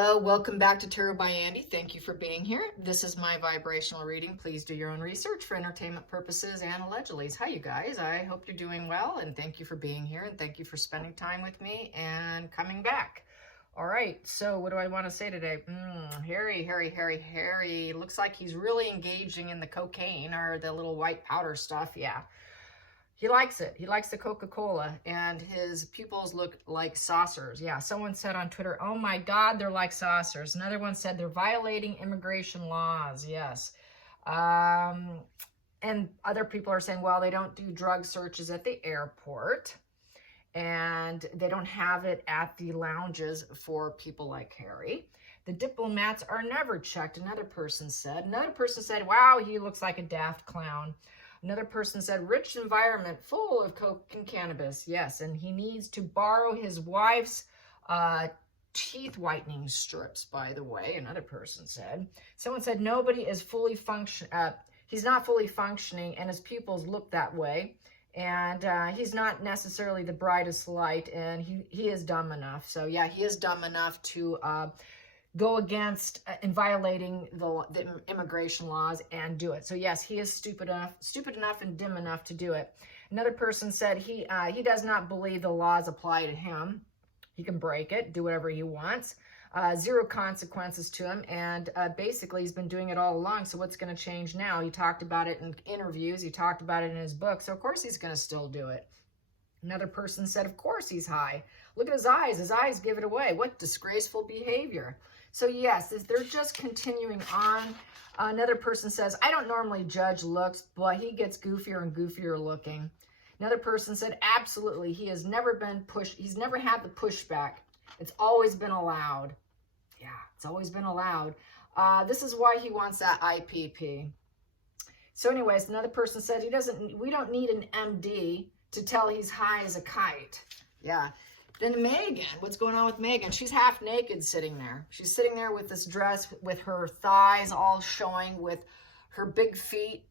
Hello, welcome back to Tarot by Andy. Thank you for being here. This is my vibrational reading. Please do your own research for entertainment purposes and allegedly. Hi, you guys. I hope you're doing well, and thank you for being here, and thank you for spending time with me and coming back. All right, so what do I want to say today? Harry. Looks like he's really engaging in the cocaine or the little white powder stuff. Yeah. He likes it. He likes the Coca-Cola, and his pupils look like saucers. Yeah, someone said on Twitter, oh my God, they're like saucers. Another one said they're violating immigration laws. Yes. And other people are saying, well, they don't do drug searches at the airport, and they don't have it at the lounges for people like Harry. The diplomats are never checked, another person said. Another person said, wow, he looks like a daft clown. Another person said, rich environment full of coke and cannabis. Yes, and he needs to borrow his wife's teeth whitening strips, by the way, another person said. Someone said, nobody is fully he's not fully functioning, and his pupils look that way. And he's not necessarily the brightest light, and he is dumb enough. So, yeah, he is dumb enough to go against violating the immigration laws and do it. So yes, he is stupid enough and dim enough to do it. Another person said he does not believe the laws apply to him. He can break it, do whatever he wants. Zero consequences to him, and basically he's been doing it all along. So what's going to change now? He talked about it in interviews. He talked about it in his book. So of course he's going to still do it. Another person said, of course he's high. Look at his eyes. His eyes give it away. What disgraceful behavior. So yes, they're just continuing on. Another person says, I don't normally judge looks, but he gets goofier and goofier looking. Another person said, absolutely, he has never been pushed. He's never had the pushback. It's always been allowed. Yeah, it's always been allowed. This is why he wants that IPP. So anyways, another person said, we don't need an MD to tell he's high as a kite. Yeah. Then Megan, what's going on with Megan? She's half naked sitting there. She's sitting there with this dress with her thighs all showing, with her big feet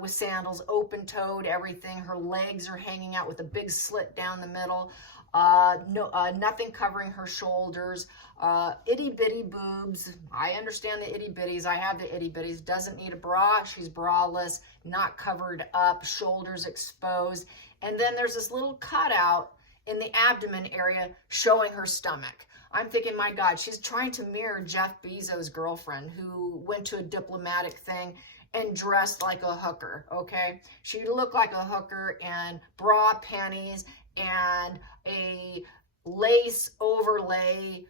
with sandals, open-toed, everything. Her legs are hanging out with a big slit down the middle. Nothing covering her shoulders. Itty-bitty boobs. I understand the itty-bitties. I have the itty-bitties. Doesn't need a bra. She's braless, not covered up, shoulders exposed. And then there's this little cutout in the abdomen area showing her stomach. I'm thinking, my God, she's trying to mirror Jeff Bezos' girlfriend who went to a diplomatic thing and dressed like a hooker, okay? She looked like a hooker in bra, panties, and a lace overlay,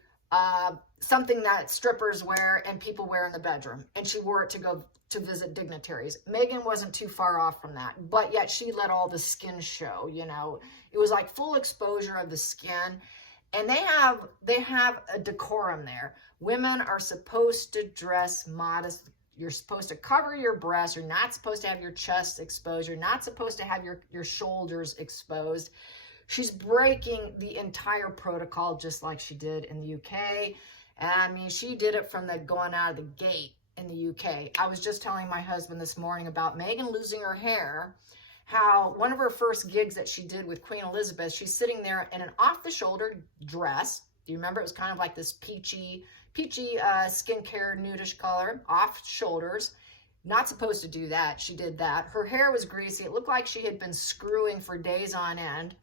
something that strippers wear and people wear in the bedroom. And she wore it to go to visit dignitaries. Megan wasn't too far off from that, but yet she let all the skin show, you know. It was like full exposure of the skin. And they have a decorum there. Women are supposed to dress modest. You're supposed to cover your breasts. You're not supposed to have your chest exposed. You're not supposed to have your shoulders exposed. She's breaking the entire protocol just like she did in the UK. I mean, she did it from the going out of the gate in the UK. I was just telling my husband this morning about Megan losing her hair, how one of her first gigs that she did with Queen Elizabeth, she's sitting there in an off-the-shoulder dress. Do you remember? It was kind of like this peachy skincare nudish color, off shoulders. Not supposed to do that. She did that. Her hair was greasy. It looked like she had been screwing for days on end.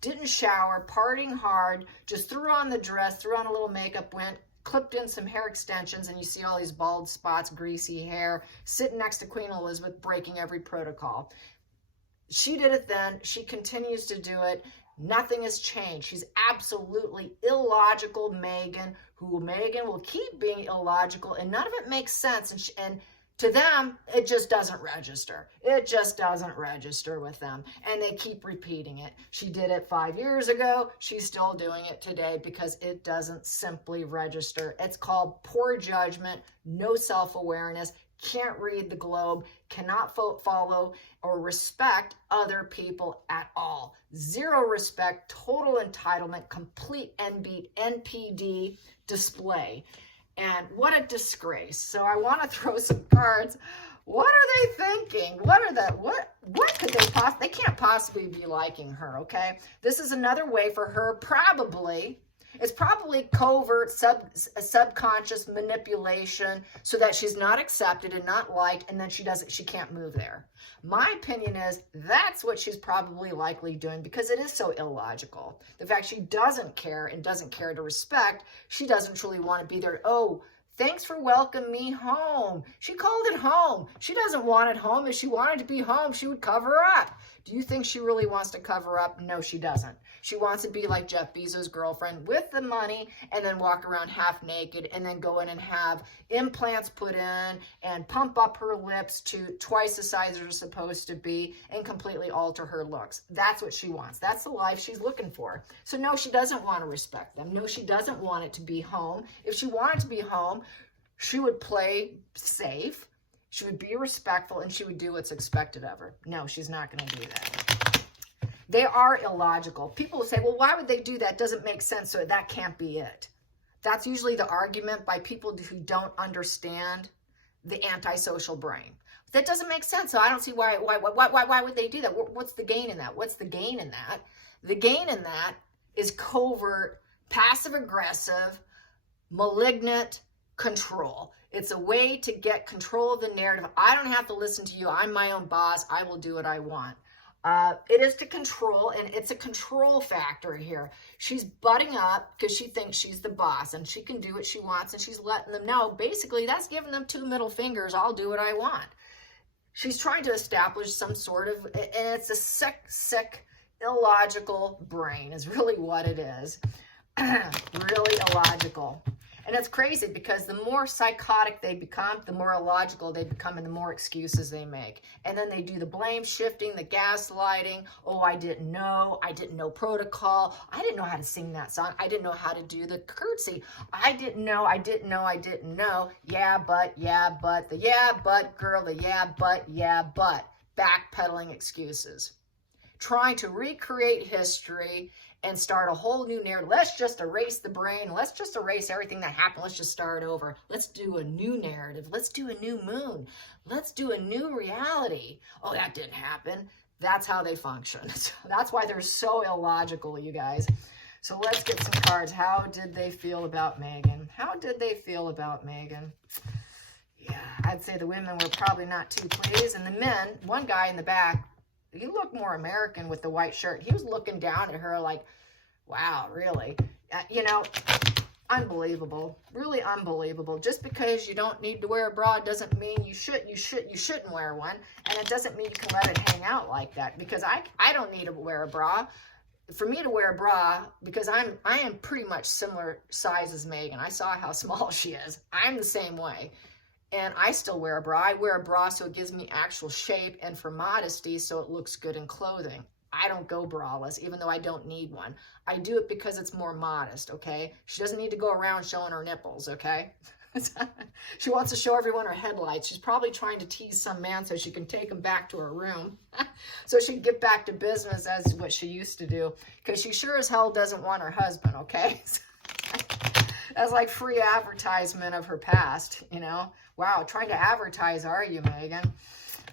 Didn't shower, partying hard, just threw on the dress, threw on a little makeup, went, clipped in some hair extensions, and you see all these bald spots, greasy hair, sitting next to Queen Elizabeth, breaking every protocol. She did it then. She continues to do it. Nothing has changed. She's absolutely illogical Megan, Megan will keep being illogical, and none of it makes sense. And to them, it just doesn't register. It just doesn't register with them. And they keep repeating it. She did it 5 years ago. She's still doing it today because it doesn't simply register. It's called poor judgment, no self-awareness, can't read the globe, cannot follow or respect other people at all. Zero respect, total entitlement, complete NPD display. And what a disgrace. So I want to throw some cards. What are they thinking? What could they possibly, they can't possibly be liking her, okay? This is another way for her probably It's probably covert, subconscious manipulation so that she's not accepted and not liked, and then she can't move there. My opinion is that's what she's probably likely doing, because it is so illogical. The fact she doesn't care and doesn't care to respect, she doesn't truly want to be there. Oh, thanks for welcoming me home. She called it home. She doesn't want it home. If she wanted to be home, she would cover up. Do you think she really wants to cover up? No, she doesn't. She wants to be like Jeff Bezos' girlfriend with the money, and then walk around half naked, and then go in and have implants put in and pump up her lips to twice the size they're supposed to be and completely alter her looks. That's what she wants. That's the life she's looking for. So no, she doesn't want to respect them. No, she doesn't want it to be home. If she wanted to be home, she would play safe. She would be respectful, and she would do what's expected of her. No, she's not going to do that. They are illogical. People will say, well, why would they do that? Doesn't make sense, so that can't be it. That's usually the argument by people who don't understand the antisocial brain. That doesn't make sense, so I don't see why would they do that? What's the gain in that? What's the gain in that? The gain in that is covert, passive-aggressive, malignant control. It's a way to get control of the narrative. I don't have to listen to you. I'm my own boss. I will do what I want. It is to control, and it's a control factor here. She's butting up because she thinks she's the boss and she can do what she wants, and she's letting them know. Basically, that's giving them 2 middle fingers. I'll do what I want. She's trying to establish some sort of, and it's a sick, illogical brain is really what it is. Really illogical. And it's crazy because the more psychotic they become, the more illogical they become, and the more excuses they make. And then they do the blame shifting, the gaslighting. Oh, I didn't know protocol. I didn't know how to sing that song. I didn't know how to do the curtsy. I didn't know. Yeah, but, the yeah, but, girl, the yeah, but. Backpedaling excuses. Trying to recreate history and start a whole new narrative. Let's just erase the brain. Let's just erase everything that happened. Let's just start over. Let's do a new narrative. Let's do a new moon. Let's do a new reality. Oh, that didn't happen. That's how they function. So that's why they're so illogical, you guys. So let's get some cards. How did they feel about Megan? How did they feel about Megan? Yeah, I'd say the women were probably not too pleased. And the men, one guy in the back, he looked more American with the white shirt. He was looking down at her like, wow, really? Unbelievable. Really unbelievable. Just because you don't need to wear a bra doesn't mean you shouldn't wear one. And it doesn't mean you can let it hang out like that. Because I don't need to wear a bra. For me to wear a bra, because I am pretty much similar size as Megan. I saw how small she is. I'm the same way. And I still wear a bra. I wear a bra so it gives me actual shape, and for modesty so it looks good in clothing. I don't go braless, even though I don't need one. I do it because it's more modest, okay? She doesn't need to go around showing her nipples, okay? She wants to show everyone her headlights. She's probably trying to tease some man so she can take him back to her room. So she can get back to business as what she used to do. Because she sure as hell doesn't want her husband, okay? That's like free advertisement of her past, Wow, trying to advertise, are you, Megan?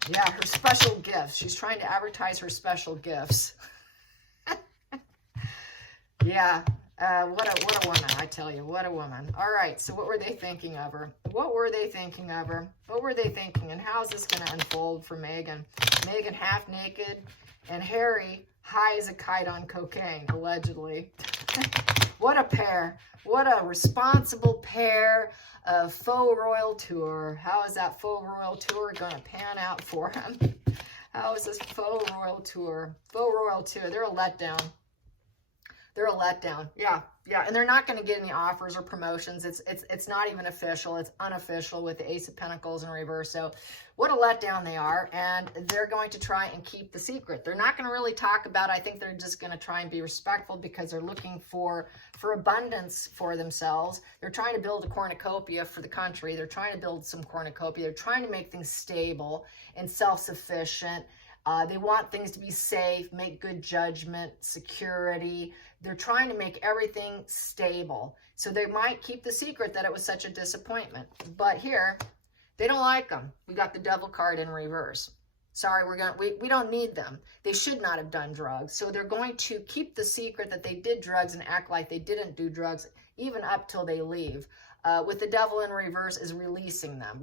Yeah, her special gifts. She's trying to advertise her special gifts. Yeah, what a woman, I tell you, what a woman. All right, so what were they thinking of her? What were they thinking of her? What were they thinking, and how's this going to unfold for Megan? Megan half naked, and Harry high as a kite on cocaine, allegedly. What a pair. What a responsible pair of faux royal tour. How is that faux royal tour going to pan out for him? How is this faux royal tour? Faux royal tour. They're a letdown. They're a letdown. Yeah. And they're not going to get any offers or promotions. It's not even official. It's unofficial with the Ace of Pentacles in reverse. So what a letdown they are. And they're going to try and keep the secret. They're not going to really talk about it. I think they're just going to try and be respectful because they're looking for abundance for themselves. They're trying to build a cornucopia for the country. They're trying to build some cornucopia. They're trying to make things stable and self-sufficient. They want things to be safe, make good judgment, security. They're trying to make everything stable. So they might keep the secret that it was such a disappointment. But here, they don't like them. We got the Devil card in reverse. Sorry, we don't need them. They should not have done drugs. So they're going to keep the secret that they did drugs and act like they didn't do drugs even up till they leave. With the devil in reverse is releasing them,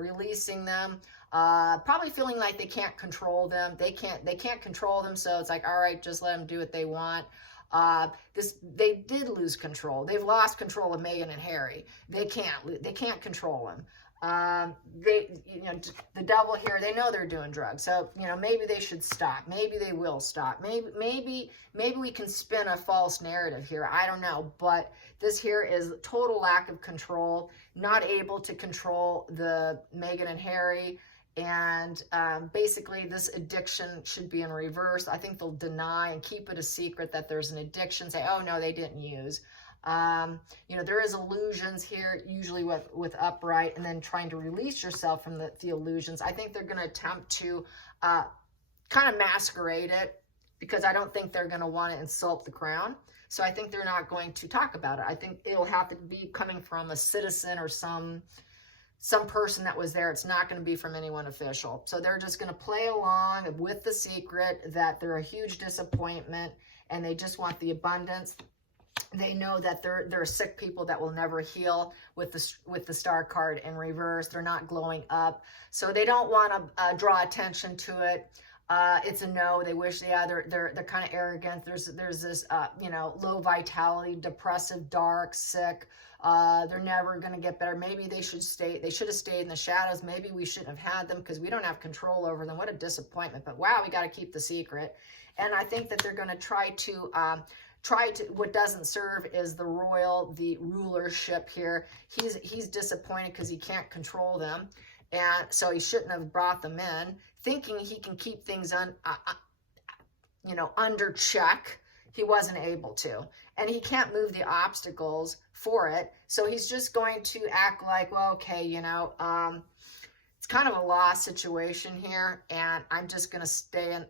probably feeling like they can't control them. They can't control them. So it's like, all right, just let them do what they want. They did lose control. They've lost control of Meghan and Harry. They can't control them. The devil here, they know they're doing drugs. So, maybe they should stop. Maybe they will stop. Maybe we can spin a false narrative here. I don't know. But this here is total lack of control, not able to control the Meghan and Harry. And basically this addiction should be in reverse. I think they'll deny and keep it a secret that there's an addiction, say, oh no, they didn't use. There is illusions here, usually with upright, and then trying to release yourself from the illusions. I think they're going to attempt to kind of masquerade it, because I don't think they're going to want to insult the crown. So I think they're not going to talk about it. I think it'll have to be coming from a citizen or some person that was there. It's not going to be from anyone official. So they're just going to play along with the secret that they're a huge disappointment and they just want the abundance. They know that they're sick people that will never heal with the star card in reverse. They're not glowing up. So they don't want to draw attention to it. It's a no. They wish, they're kind of arrogant. There's this, low vitality, depressive, dark, sick. They're never going to get better. Maybe they should have stayed in the shadows. Maybe we shouldn't have had them because we don't have control over them. What a disappointment. But wow, we got to keep the secret. And I think that they're going to try to, what doesn't serve is the rulership here. He's disappointed because he can't control them. And so he shouldn't have brought them in, thinking he can keep things under check. He wasn't able to, and he can't move the obstacles for it. So he's just going to act like, well, okay, it's kind of a lost situation here, and I'm just going to stay in,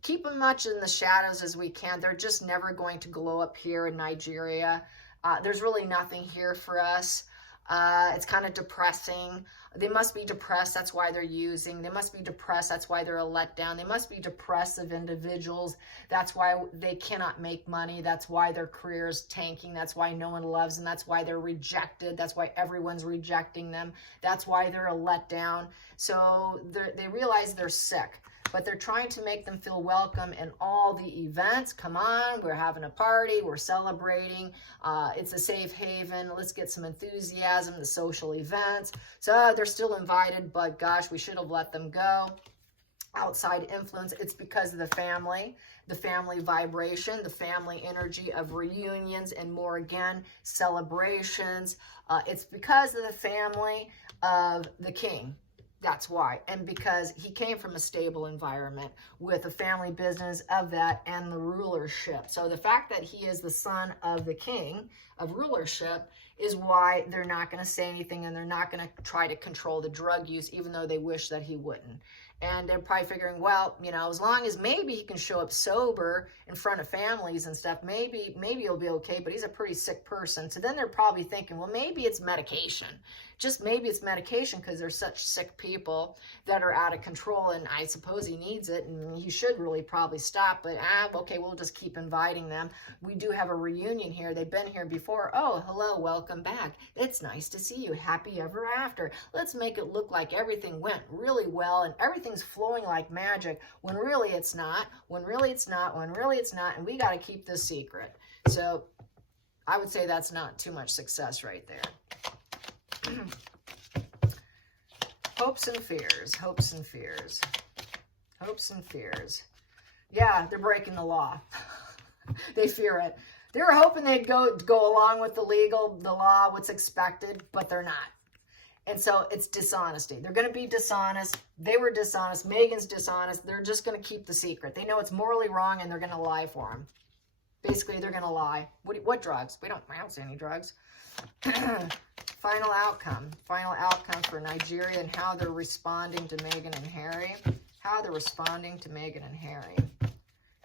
keep them much in the shadows as we can. They're just never going to glow up here in Nigeria. There's really nothing here for us. It's kind of depressing. They must be depressed. That's why they're using. They must be depressed. That's why they're a letdown. They must be depressive individuals. That's why they cannot make money. That's why their career is tanking. That's why no one loves them. That's why they're rejected. That's why everyone's rejecting them. That's why they're a letdown. So they realize they're sick, but they're trying to make them feel welcome in all the events. Come on, we're having a party, we're celebrating, it's a safe haven, let's get some enthusiasm, the social events. So they're still invited, but gosh, we should have let them go. Outside influence, it's because of the family vibration, the family energy of reunions and more again, celebrations. It's because of the family of the king. That's why. And because he came from a stable environment with a family business of that and the rulership. So the fact that he is the son of the king of rulership is why they're not going to say anything, and they're not going to try to control the drug use, even though they wish that he wouldn't. And they're probably figuring, well, as long as maybe he can show up sober in front of families and stuff, maybe he'll be okay, but he's a pretty sick person. So then they're probably thinking, well, maybe it's medication. Just maybe it's medication because they're such sick people that are out of control, and I suppose he needs it, and he should really probably stop, but okay, we'll just keep inviting them. We do have a reunion here. They've been here before. Oh, hello, welcome back. It's nice to see you. Happy ever after. Let's make it look like everything went really well and everything's flowing like magic, when really it's not, when really it's not, and we got to keep this secret. So I would say that's not too much success right there. Hopes and fears, hopes and fears, hopes and fears. Yeah, they're breaking the law. They fear it. They were hoping they'd go along with the law, what's expected, but they're not. And so it's dishonesty. They're going to be dishonest. They were dishonest. Meghan's dishonest. They're just going to keep the secret. They know it's morally wrong, and they're going to lie for him. Basically, they're going to lie. What drugs? I don't see any drugs. Final outcome for Nigeria and how they're responding to Meghan and Harry. How they're responding to Meghan and Harry.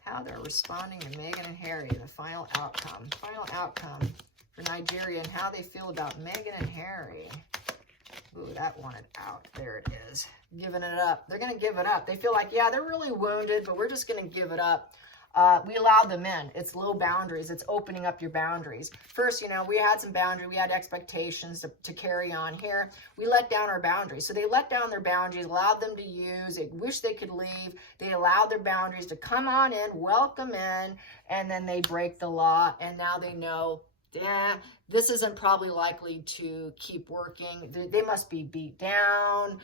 How they're responding to Meghan and Harry. The final outcome. Final outcome for Nigeria and how they feel about Meghan and Harry. Ooh, that wanted out. There it is. Giving it up. They're going to give it up. They feel like, yeah, they're really wounded, but we're just going to give it up. We allow them in. It's low boundaries. It's opening up your boundaries. First, we had some boundary. We had expectations to carry on here. We let down our boundaries. So they let down their boundaries, allowed them to use. They wish they could leave. They allowed their boundaries to come on in, welcome in, and then they break the law. And now they know, yeah, this isn't probably likely to keep working. They must be beat down.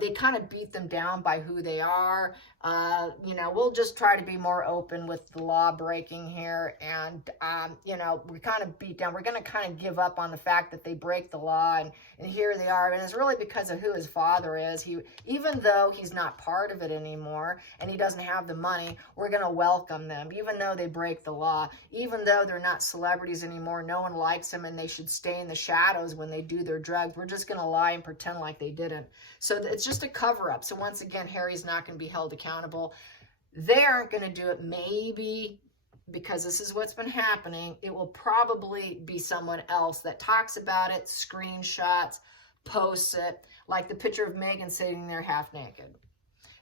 They kind of beat them down by who they are. We'll just try to be more open with the law breaking here. And, we kind of beat down. We're going to kind of give up on the fact that they break the law. And here they are. And it's really because of who his father is. Even though he's not part of it anymore and he doesn't have the money, we're going to welcome them. Even though they break the law, even though they're not celebrities anymore, no one likes them and they should stay in the shadows when they do their drugs. We're just going to lie and pretend like they didn't. So it's just a cover-up. So once again, Harry's not going to be held accountable. They aren't going to do it. Maybe because this is what's been happening, it will probably be someone else that talks about it, screenshots, posts it, like the picture of Meghan sitting there half naked.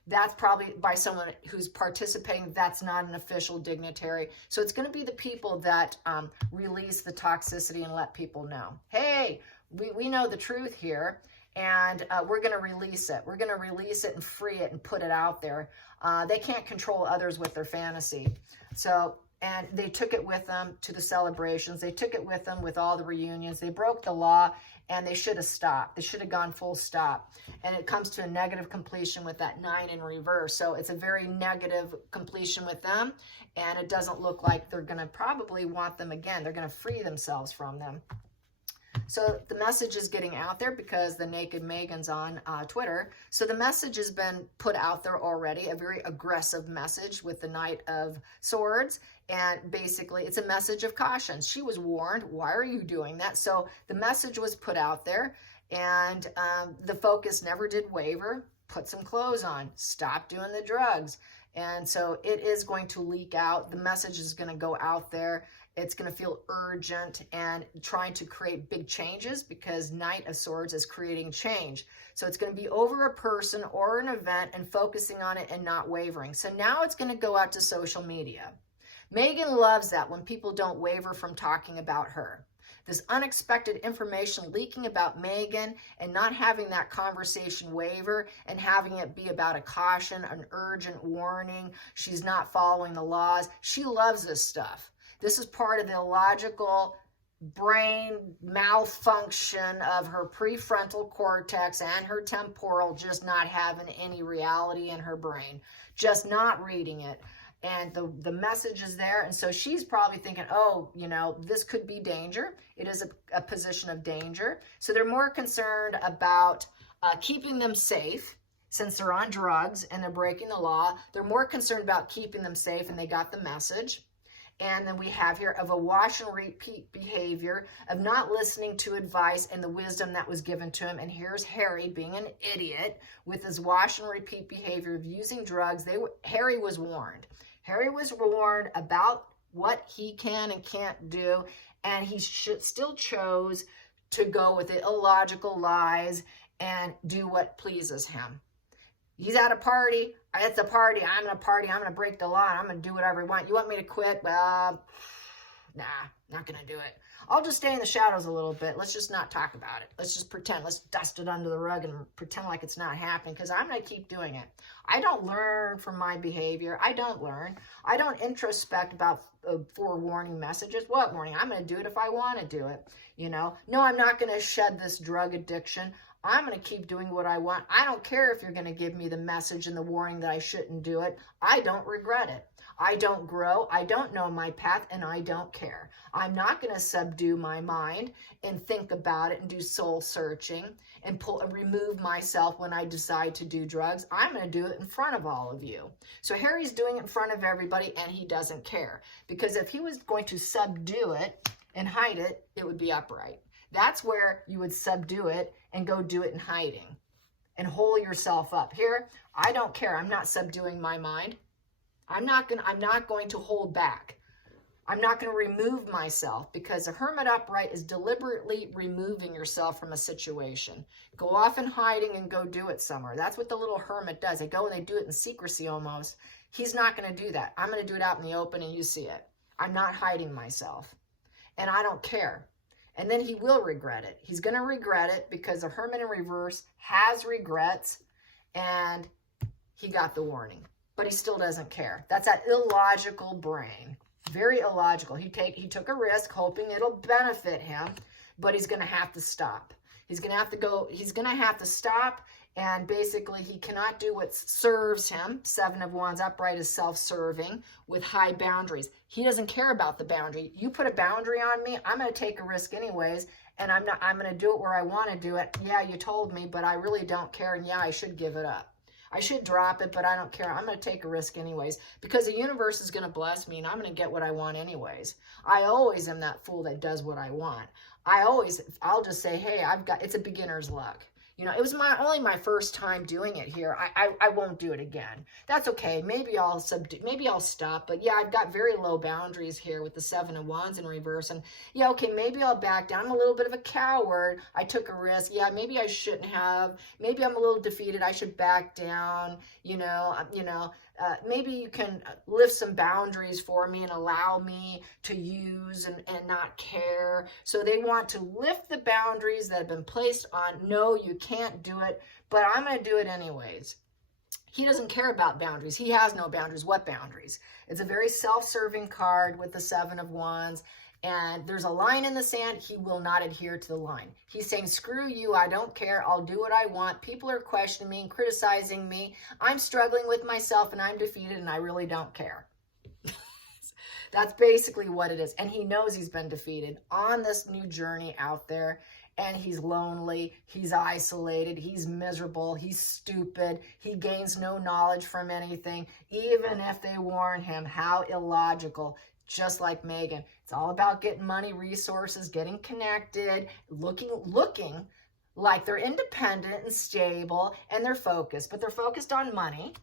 That's probably by someone who's participating. That's not an official dignitary. So it's going to be the people that release the toxicity and let people know, hey, we know the truth here. And we're going to release it. We're going to release it and free it and put it out there. They can't control others with their fantasy. So, and they took it with them to the celebrations. They took it with them with all the reunions. They broke the law and they should have stopped. They should have gone full stop. And it comes to a negative completion with that 9 in reverse. So it's a very negative completion with them. And it doesn't look like they're going to probably want them again. They're going to free themselves from them. So the message is getting out there because the Naked Meghan's on Twitter. So the message has been put out there already, a very aggressive message with the Knight of Swords. And basically, it's a message of caution. She was warned. Why are you doing that? So the message was put out there, and the focus never did waver. Put some clothes on. Stop doing the drugs. And so it is going to leak out. The message is going to go out there. It's going to feel urgent and trying to create big changes because Knight of Swords is creating change. So it's going to be over a person or an event and focusing on it and not wavering. So now it's going to go out to social media. Meghan loves that when people don't waver from talking about her. This unexpected information leaking about Meghan and not having that conversation waver and having it be about a caution, an urgent warning. She's not following the laws. She loves this stuff. This is part of the illogical brain malfunction of her prefrontal cortex and her temporal just not having any reality in her brain, just not reading it. And the message is there. And so she's probably thinking, oh, this could be danger. It is a position of danger. So they're more concerned about keeping them safe since they're on drugs and they're breaking the law. They're more concerned about keeping them safe, and they got the message. And then we have here of a wash and repeat behavior of not listening to advice and the wisdom that was given to him. And here's Harry being an idiot with his wash and repeat behavior of using drugs. Harry was warned. Harry was warned about what he can and can't do, and he still chose to go with the illogical lies and do what pleases him. He's at a party. It's a party. I'm at a party. I'm going to break the law. I'm going to do whatever I want. You want me to quit? Nah, not going to do it. I'll just stay in the shadows a little bit. Let's just not talk about it. Let's just pretend. Let's dust it under the rug and pretend like it's not happening because I'm going to keep doing it. I don't learn from my behavior. I don't learn. I don't introspect about forewarning messages. What warning? I'm going to do it if I want to do it. No, I'm not going to shed this drug addiction. I'm going to keep doing what I want. I don't care if you're going to give me the message and the warning that I shouldn't do it. I don't regret it. I don't grow. I don't know my path, and I don't care. I'm not going to subdue my mind and think about it and do soul searching and remove myself when I decide to do drugs. I'm going to do it in front of all of you. So Harry's doing it in front of everybody, and he doesn't care. Because if he was going to subdue it and hide it, it would be upright. That's where you would subdue it and go do it in hiding and hole yourself up. Here, I don't care. I'm not subduing my mind. I'm not going to hold back. I'm not going to remove myself, because a hermit upright is deliberately removing yourself from a situation. Go off in hiding and go do it somewhere. That's what the little hermit does. They go and they do it in secrecy almost. He's not going to do that. I'm going to do it out in the open and you see it. I'm not hiding myself. And I don't care. And then he will regret it. He's going to regret it because the hermit in reverse has regrets and he got the warning. But he still doesn't care. That's that illogical brain. Very illogical. He took a risk hoping it'll benefit him, but he's going to have to stop. He's going to have to go, he's going to have to stop, and basically he cannot do what serves him. 7 of Wands upright is self-serving with high boundaries. He doesn't care about the boundary. You put a boundary on me, I'm going to take a risk anyways, and I'm going to do it where I want to do it. Yeah, you told me, but I really don't care, and yeah, I should give it up. I should drop it, but I don't care. I'm going to take a risk anyways, because the universe is going to bless me and I'm going to get what I want anyways. I always am that fool that does what I want. I'll just say, hey, it's a beginner's luck. You know, it was only my first time doing it here. I won't do it again. That's okay. Maybe I'll stop. But yeah, I've got very low boundaries here with the 7 of Wands in reverse. And yeah, okay, maybe I'll back down. I'm a little bit of a coward. I took a risk. Yeah, maybe I shouldn't have. Maybe I'm a little defeated. I should back down. Maybe you can lift some boundaries for me and allow me to use and not care. So they want to lift the boundaries that have been placed on. No, you can't do it, but I'm going to do it anyways. He doesn't care about boundaries. He has no boundaries. What boundaries? It's a very self-serving card with the 7 of Wands. And there's a line in the sand. He will not adhere to the line. He's saying, screw you. I don't care. I'll do what I want. People are questioning me and criticizing me. I'm struggling with myself and I'm defeated and I really don't care. That's basically what it is. And he knows he's been defeated on this new journey out there. And he's lonely, he's isolated, he's miserable, he's stupid, he gains no knowledge from anything, even if they warn him. How illogical. Just like Megan. It's all about getting money, resources, getting connected, looking like they're independent and stable and they're focused. But they're focused on money,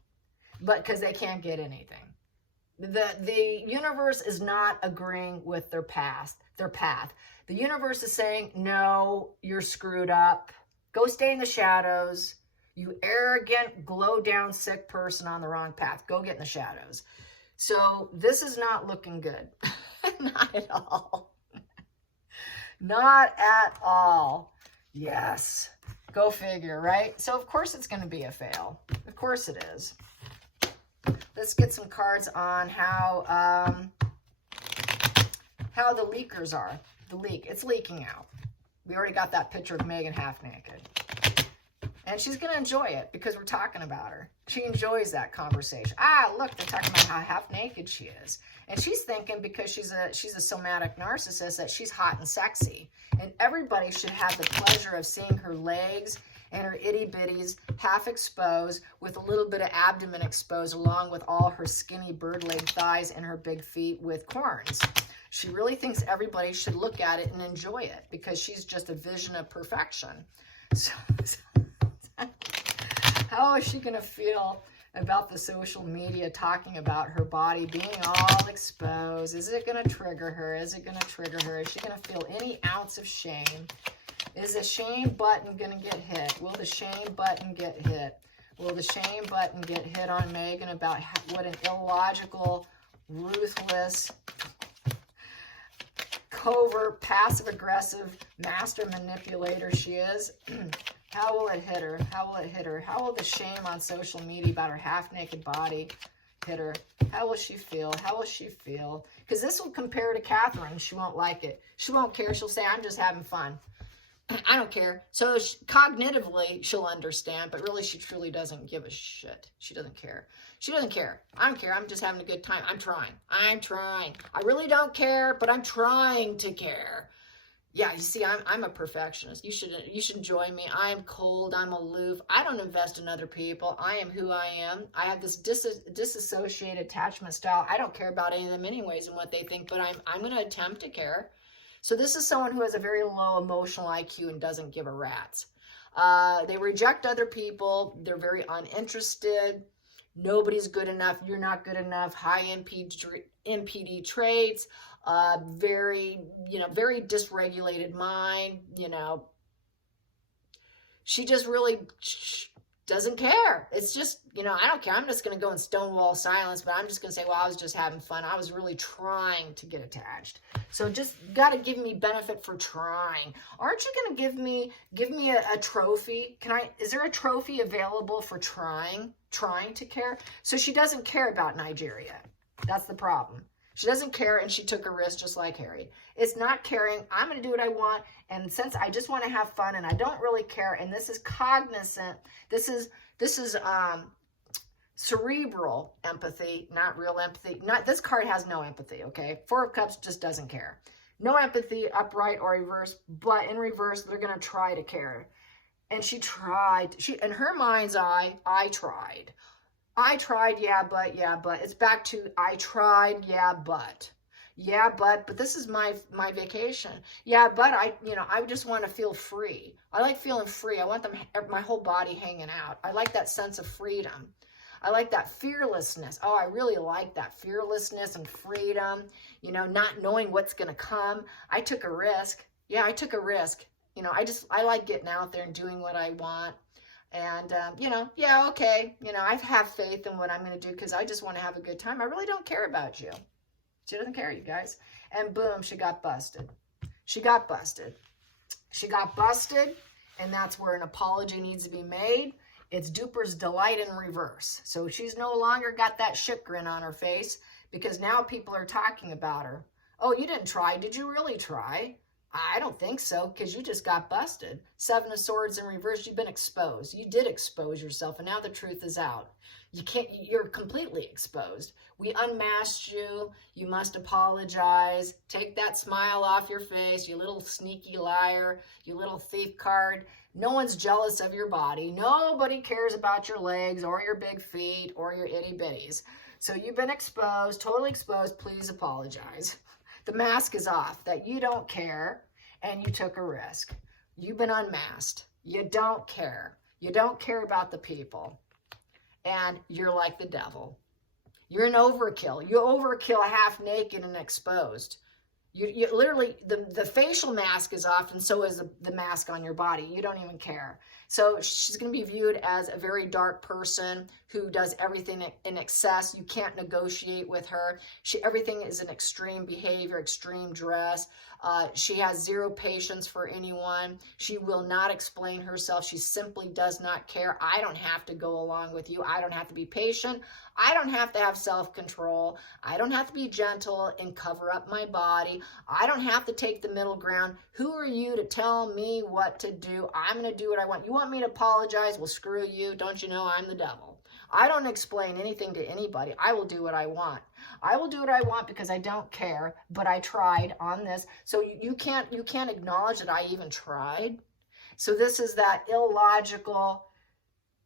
but because they can't get anything. The universe is not agreeing with their path. The universe is saying, no, you're screwed up. Go stay in the shadows. You arrogant, glow down, sick person on the wrong path. Go get in the shadows. So this is not looking good. Not at all. Not at all. Yes. Go figure, right? So of course it's going to be a fail. Of course it is. Let's get some cards on how the leakers are. The leak. It's leaking out. We already got that picture of Megan half naked. And she's going to enjoy it because we're talking about her. She enjoys that conversation. Ah, look, they're talking about how half naked she is. And she's thinking because she's a somatic narcissist that she's hot and sexy. And everybody should have the pleasure of seeing her legs and her itty bitties half exposed with a little bit of abdomen exposed along with all her skinny bird leg thighs and her big feet with corns. She really thinks everybody should look at it and enjoy it because she's just a vision of perfection. So how is she going to feel about the social media talking about her body being all exposed? Is it going to trigger her? Is it going to trigger her? Is she going to feel any ounce of shame? Is the shame button going to get hit? Will the shame button get hit? Will the shame button get hit on Megan about what an illogical, ruthless, covert, passive-aggressive master manipulator she is? How will it hit her? How will it hit her? How will the shame on social media about her half-naked body hit her? How will she feel? How will she feel? Because this will compare to Catherine. She won't like it. She won't care. She'll say, I'm just having fun. I don't care. So cognitively, she'll understand, but really she truly doesn't give a shit. She doesn't care. She doesn't care. I don't care. I'm just having a good time. I'm trying. I really don't care, but I'm trying to care. Yeah, you see, I'm a perfectionist. You should join me. I am cold. I'm aloof. I don't invest in other people. I am who I am. I have this disassociated attachment style. I don't care about any of them anyways and what they think, but I'm going to attempt to care. So this is someone who has a very low emotional IQ and doesn't give a rat's. They reject other people. They're very uninterested. nobody's good enough, you're not good enough, high MPD traits, very, very dysregulated mind, she just really doesn't care. It's just, I don't care. I'm just going to go in stonewall silence, but I'm just going to say, well, I was just having fun. I was really trying to get attached. So just got to give me benefit for trying. Aren't you going to give me a trophy? Is there a trophy available for trying to care? So she doesn't care about Nigeria. That's the problem. She doesn't care, and she took a risk just like Harry. It's not caring. I'm going to do what I want, and since I just want to have fun and I don't really care, and this is cognizant, this is cerebral empathy, not real empathy. This card has no empathy, okay? Four of Cups just doesn't care. No empathy, upright or reverse, but in reverse, they're going to try to care. And she tried. In her mind's eye, I tried. Yeah, but. It's back to I tried, yeah, but. Yeah, but this is my vacation. Yeah, but I just want to feel free. I like feeling free. I want my whole body hanging out. I like that sense of freedom. I like that fearlessness. Oh, I really like that fearlessness and freedom, not knowing what's going to come. I took a risk. Yeah, I took a risk. I like getting out there and doing what I want. And, yeah, okay. I have faith in what I'm going to do because I just want to have a good time. I really don't care about you. She doesn't care, you guys. And boom, she got busted. She got busted. She got busted, and that's where an apology needs to be made. It's Duper's delight in reverse. So she's no longer got that shit grin on her face because now people are talking about her. Oh, you didn't try. Did you really try? I don't think so, because you just got busted. Seven of Swords in reverse, you've been exposed. You did expose yourself, and now the truth is out. You're completely exposed. We unmasked you. You must apologize. Take that smile off your face, you little sneaky liar, you little thief card. No one's jealous of your body. Nobody cares about your legs or your big feet or your itty bitties. So you've been exposed, totally exposed. Please apologize. The mask is off, that you don't care and you took a risk. You've been unmasked. You don't care. You don't care about the people. And you're like the devil. You're an overkill. You overkill half naked and exposed. You literally, the facial mask is off, and so is the mask on your body. You don't even care. So she's going to be viewed as a very dark person who does everything in excess. You can't negotiate with her. Everything is an extreme behavior, extreme dress. She has zero patience for anyone. She will not explain herself. She simply does not care. I don't have to go along with you. I don't have to be patient. I don't have to have self-control. I don't have to be gentle and cover up my body. I don't have to take the middle ground. Who are you to tell me what to do? I'm going to do what I want. You want me to apologize? Well, screw you. Don't you know I'm the devil? I don't explain anything to anybody. I will do what I want. I will do what I want because I don't care, but I tried on this. So you can't acknowledge that I even tried. So this is that illogical,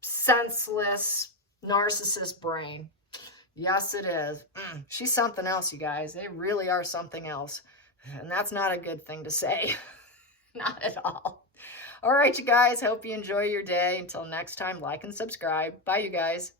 senseless, narcissist brain. Yes, it is. She's something else, you guys. They really are something else. And that's not a good thing to say. Not at all. All right, you guys. Hope you enjoy your day. Until next time, like and subscribe. Bye, you guys.